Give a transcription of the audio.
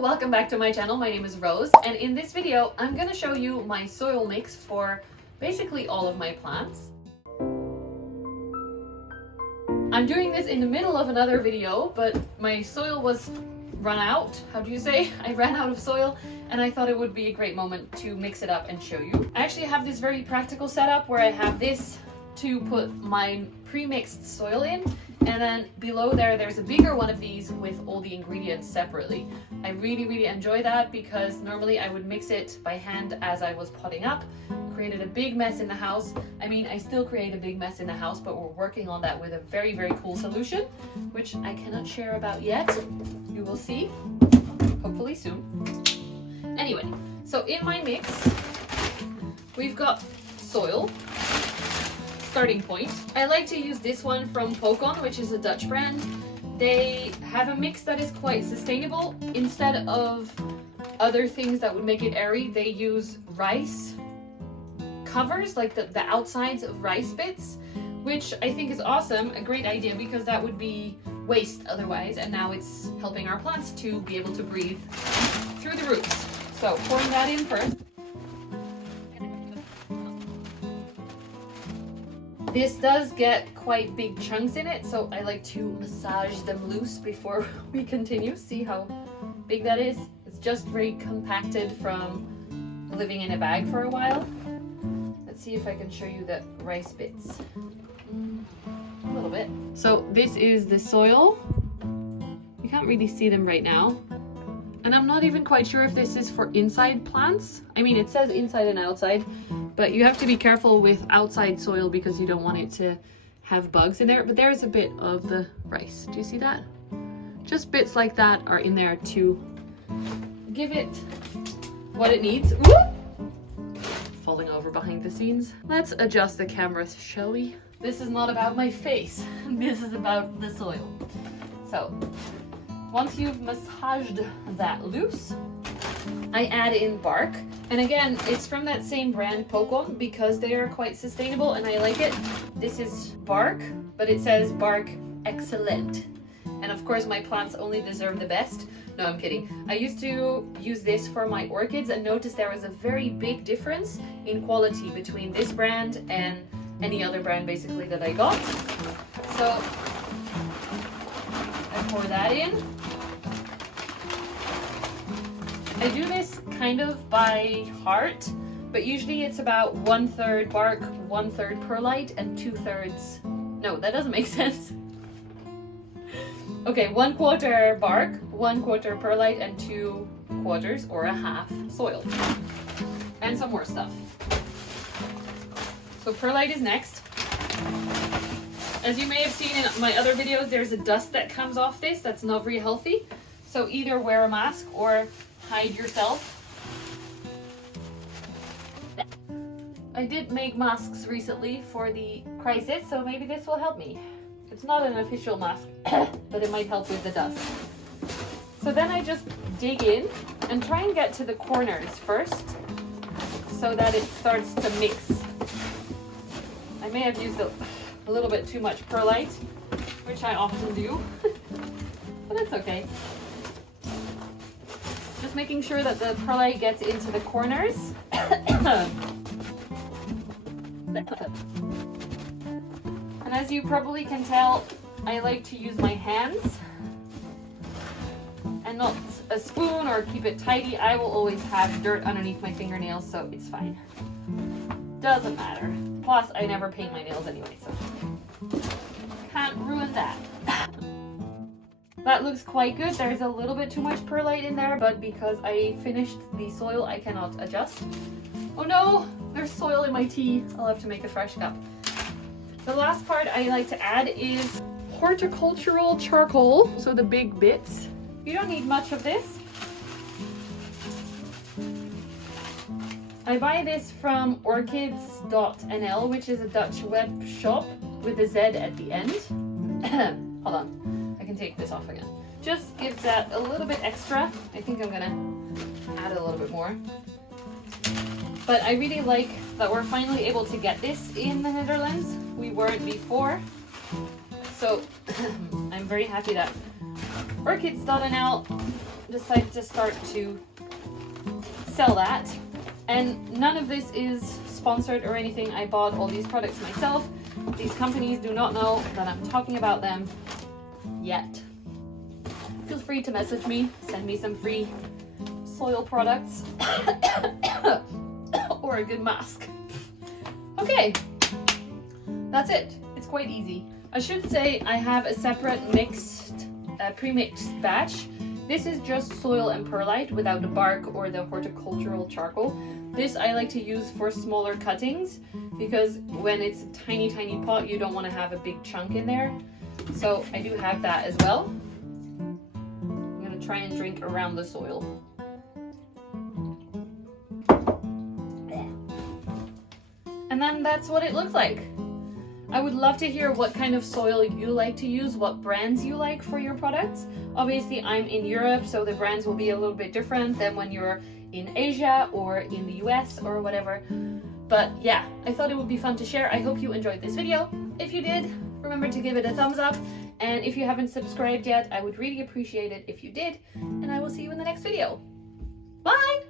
welcome back to my channel. My name is Rose, and in this video I'm going to show you my soil mix for basically all of my plants. I'm doing this in the middle of another video, but my soil was run out. How do you say? I ran out of soil, and I thought it would be a great moment to mix it up and show you. I actually have this very practical setup where I have this to put my pre-mixed soil in, and then below there's a bigger one of these with all the ingredients separately. I really enjoy that because normally I would mix it by hand as I was potting up, created a big mess in the house. I mean, I still create a big mess in the house, but we're working on that with a very cool solution, which I cannot share about yet. You will see, hopefully soon. Anyway, so in my mix, we've got soil. Starting point. I like to use this one from Pokon, which is a Dutch brand. They have a mix that is quite sustainable. Instead of other things that would make it airy, they use rice covers, like the outsides of rice bits, which I think is awesome, a great idea, because that would be waste otherwise, and now it's helping our plants to be able to breathe through the roots. So pouring that in first. This does get quite big chunks in it, so I like to massage them loose before we continue. See how big that is? It's just very compacted from living in a bag for a while. Let's see if I can show you the rice bits. A little bit. So this is the soil. You can't really see them right now. And I'm not even quite sure if this is for inside plants. I mean, it says inside and outside, but you have to be careful with outside soil because you don't want it to have bugs in there. But there's a bit of the rice. Do you see that? Just bits like that are in there to give it what it needs. Woo! Falling over behind the scenes. Let's adjust the cameras, shall we? This is not about my face. This is about the soil. So, once you've massaged that loose, I add in bark. And again, it's from that same brand, Pokon, because they are quite sustainable and I like it. This is bark, but it says bark excellent. And of course, my plants only deserve the best. No, I'm kidding. I used to use this for my orchids and noticed there was a very big difference in quality between this brand and any other brand basically that I got. So I pour that in. I do this kind of by heart, but usually it's about 1/3 bark, 1/3 perlite, and 2/3. No, that doesn't make sense. Okay, 1/4 bark, 1/4 perlite, and 2/4 or a half soil. And some more stuff. So perlite is next. As you may have seen in my other videos, there's a dust that comes off this that's not very healthy. So either wear a mask or hide yourself. I did make masks recently for the crisis, so maybe this will help me. It's not an official mask, but it might help with the dust. So then I just dig in and try and get to the corners first so that it starts to mix. I may have used a little bit too much perlite, which I often do, but it's okay. Just making sure that the perlite gets into the corners. And as you probably can tell, I like to use my hands and not a spoon or keep it tidy. I will always have dirt underneath my fingernails, so it's fine. Doesn't matter. Plus, I never paint my nails anyway, so can't ruin that. That looks quite good. There's a little bit too much perlite in there, but because I finished the soil, I cannot adjust. Oh no, there's soil in my tea. I'll have to make a fresh cup. The last part I like to add is horticultural charcoal, so the big bits. You don't need much of this. I buy this from Orchidz.nl, which is a Dutch web shop with a Z at the end. Hold on, I can take this off again. Just gives that a little bit extra. I think I'm gonna add a little bit more. But I really like that we're finally able to get this in the Netherlands. We weren't before. So I'm very happy that Orchidz.nl decided to start to sell that. And none of this is sponsored or anything. I bought all these products myself. These companies do not know that I'm talking about them yet. Feel free to message me, send me some free soil products or a good mask. Okay, that's it. It's quite easy. I should say I have a separate pre-mixed batch. This is just soil and perlite without the bark or the horticultural charcoal. This I like to use for smaller cuttings because when it's a tiny pot, you don't want to have a big chunk in there. So I do have that as well. I'm going to try and drink around the soil. And then that's what it looks like. I would love to hear what kind of soil you like to use, what brands you like for your products. Obviously, I'm in Europe, so the brands will be a little bit different than when you're in Asia or in the US or whatever. But yeah, I thought it would be fun to share. I hope you enjoyed this video. If you did, remember to give it a thumbs up. And if you haven't subscribed yet, I would really appreciate it if you did. And I will see you in the next video. Bye!